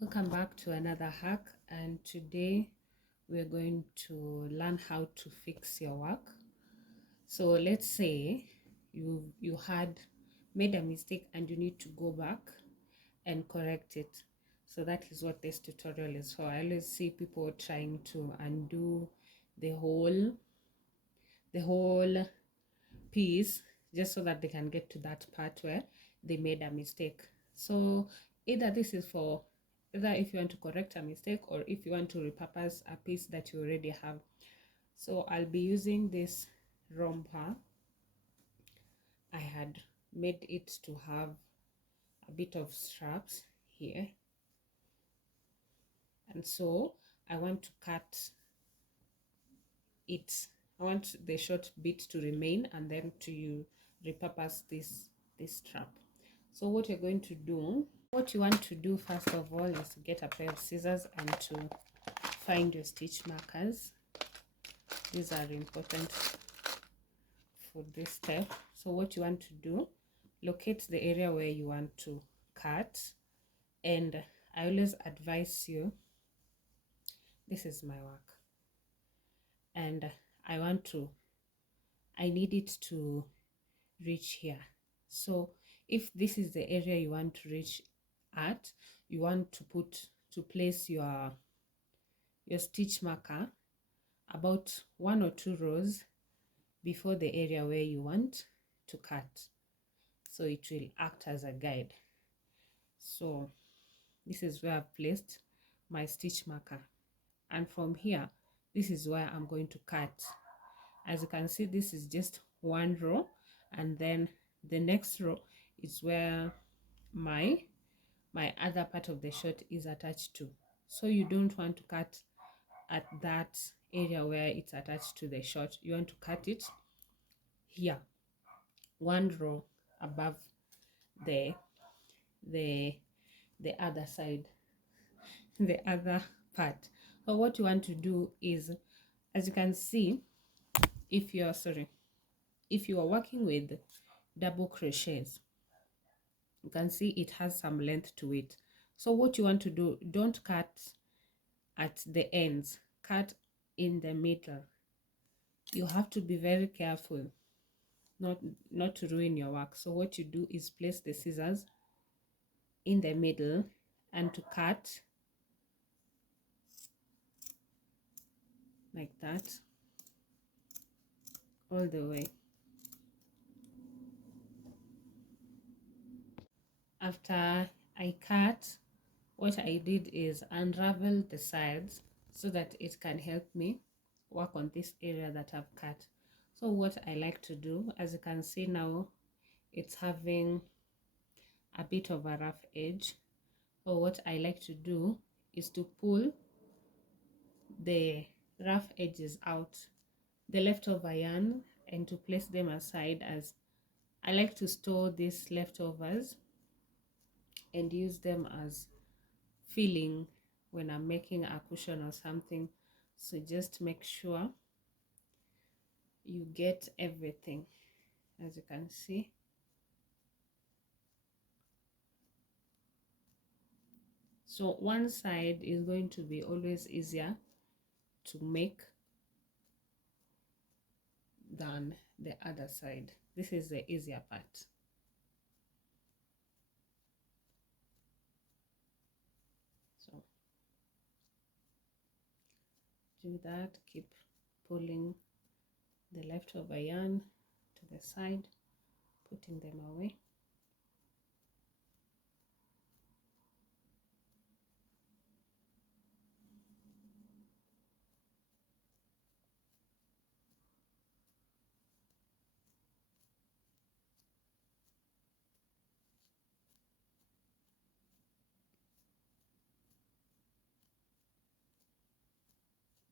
Welcome back to another hack, and today we're going to learn how to fix your work. So let's say you had made a mistake and you need to go back and correct it. So that is what this tutorial is for. I always see people trying to undo the whole piece just so that they can get to that part where they made a mistake. So either this is for either if you want to correct a mistake or if you want to repurpose a piece that you already have. So I'll be using this romper. I had made it to have a bit of straps here, and so I want to cut it. I want the short bit to remain and then to repurpose this strap. So what you're going to do, what you want to do first of all is to get a pair of scissors and to find your stitch markers. These are important for this step. So what you want to do, locate the area where you want to cut, and I always advise you, this is my work and I need it to reach here. So if this is the area you want to reach at, you want to place your stitch marker about 1 or 2 rows before the area where you want to cut, so it will act as a guide. So this is where I've placed my stitch marker, and from here this is where I'm going to cut. As you can see, this is just 1 row, and then the next row is where my other part of the short is attached to. So you don't want to cut at that area where it's attached to the short. You want to cut it here, 1 row above the other side, the other part. So what you want to do is, as you can see, if you are working with double crochets, you can see it has some length to it. So what you want to do, don't cut at the ends, cut in the middle. You have to be very careful not to ruin your work. So what you do is place the scissors in the middle and to cut like that all the way. After I cut, what I did is unravel the sides so that it can help me work on this area that I've cut. So what I like to do, as you can see now, it's having a bit of a rough edge. So what I like to do is to pull the rough edges out, the leftover yarn, and to place them aside, as I like to store these leftovers and use them as filling when I'm making a cushion or something. So just make sure you get everything, as you can see. So one side is going to be always easier to make than the other side. This is the easier part. So do that, keep pulling the leftover yarn to the side, putting them away.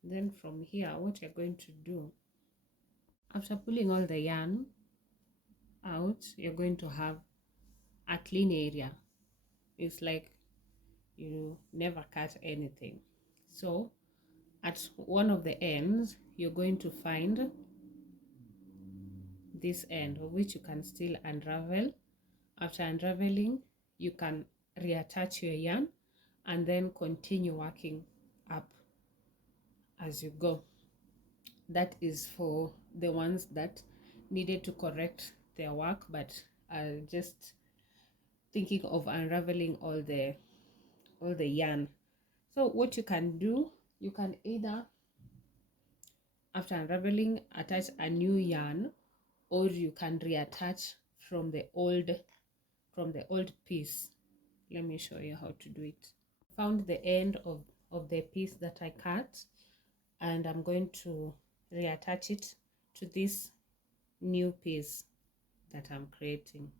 Then from here, what you're going to do, after pulling all the yarn out, you're going to have a clean area. It's like you never cut anything. So at one of the ends, you're going to find this end, of which you can still unravel. After unraveling, you can reattach your yarn and then continue working up as you go. That is for the ones that needed to correct their work but are just thinking of unraveling all the yarn. So what you can do, you can either, after unraveling, attach a new yarn, or you can reattach from the old piece. Let me show you how to do it. Found the end of the piece that I cut, and I'm going to reattach it to this new piece that I'm creating.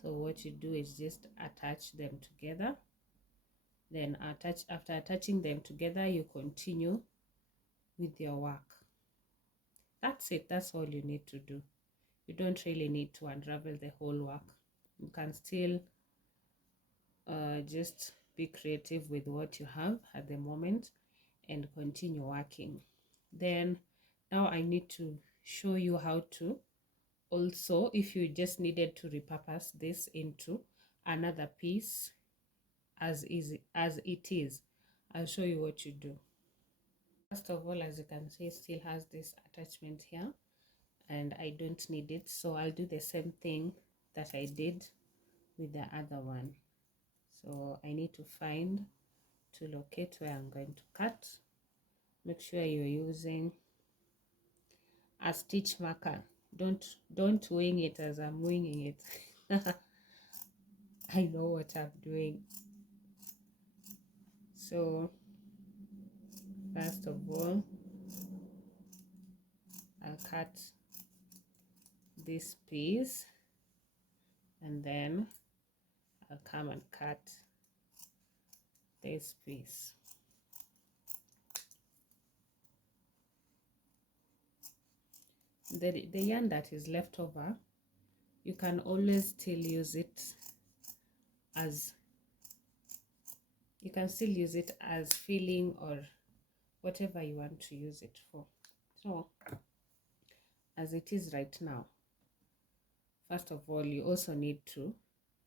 So what you do is just attach them together, then after attaching them together, you continue with your work. That's it. That's all you need to do. You don't really need to unravel the whole work. You can still just be creative with what you have at the moment and continue working. Then now I need to show you how to also, if you just needed to repurpose this into another piece as easy as it is, I'll show you what you do. First of all, as you can see, it still has this attachment here and I don't need it, so I'll do the same thing that I did with the other one. So I need to locate where I'm going to cut. Make sure you're using a stitch marker. Don't wing it as I'm winging it. I know what I'm doing. So first of all, I'll cut this piece and then I'll come and cut this piece. The yarn that is left over, you can always still use it as filling or whatever you want to use it for. So as it is right now, first of all, you also need to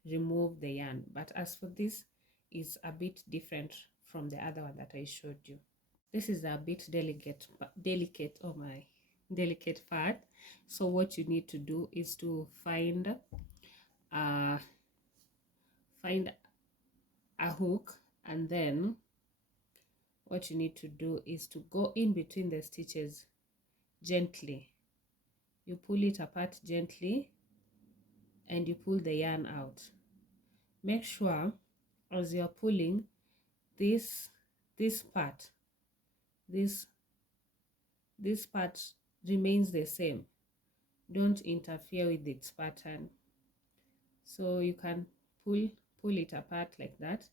remove the yarn, but as for this, is a bit different from the other one that I showed you. This is a bit delicate, oh my, delicate part. So what you need to do is to find a hook, and then what you need to do is to go in between the stitches gently. You pull it apart gently and you pull the yarn out. Make sure as you're pulling, this part remains the same. Don't interfere with its pattern. So you can pull it apart like that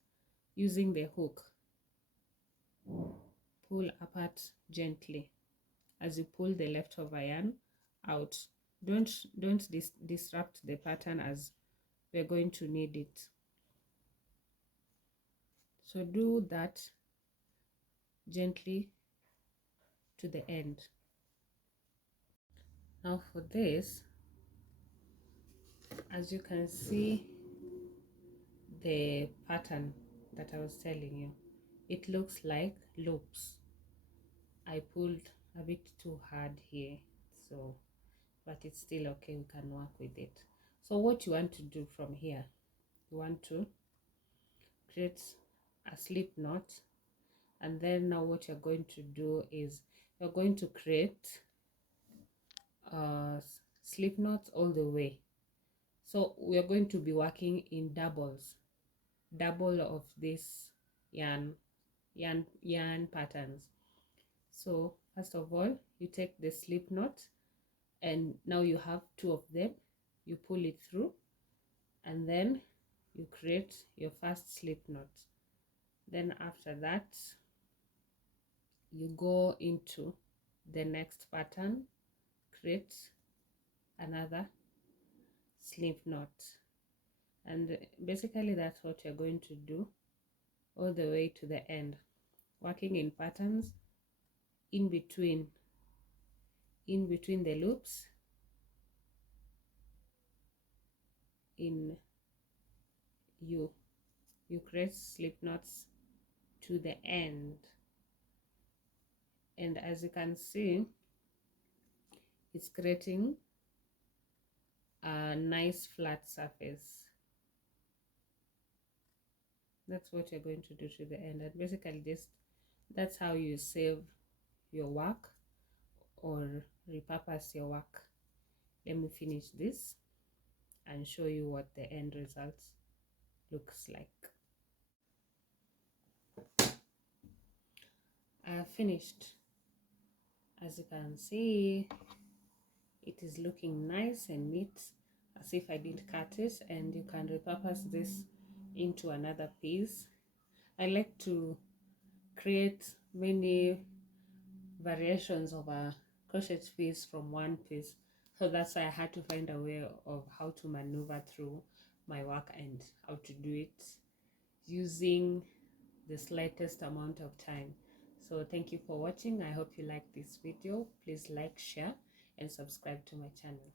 using the hook. Pull apart gently as you pull the leftover yarn out. Don't disrupt the pattern as we're going to need it. So do that gently to the end. Now for this, as you can see, the pattern that I was telling you, it looks like loops. I pulled a bit too hard here, so but it's still okay, we can work with it. So what you want to do from here, you want to create a slip knot, and then now what you're going to do is you're going to create slip knots all the way. So we are going to be working in double of this yarn patterns. So first of all, you take the slip knot, and now you have two of them. You pull it through, and then you create your first slip knot. Then after that, you go into the next pattern, create another slip knot, and basically that's what you're going to do all the way to the end, working in patterns in between the loops in you you create slip knots to the end, and as you can see, it's creating a nice flat surface. That's what you're going to do to the end, and basically that's how you save your work or repurpose your work. Let me finish this and show you what the end result looks like. I have finished. As you can see, it is looking nice and neat, as if I didn't cut it, and you can repurpose this into another piece. I like to create many variations of a crochet piece from one piece, so that's why I had to find a way of how to maneuver through my work and how to do it using the slightest amount of time. So thank you for watching. I hope you like this video. Please like, share, and subscribe to my channel.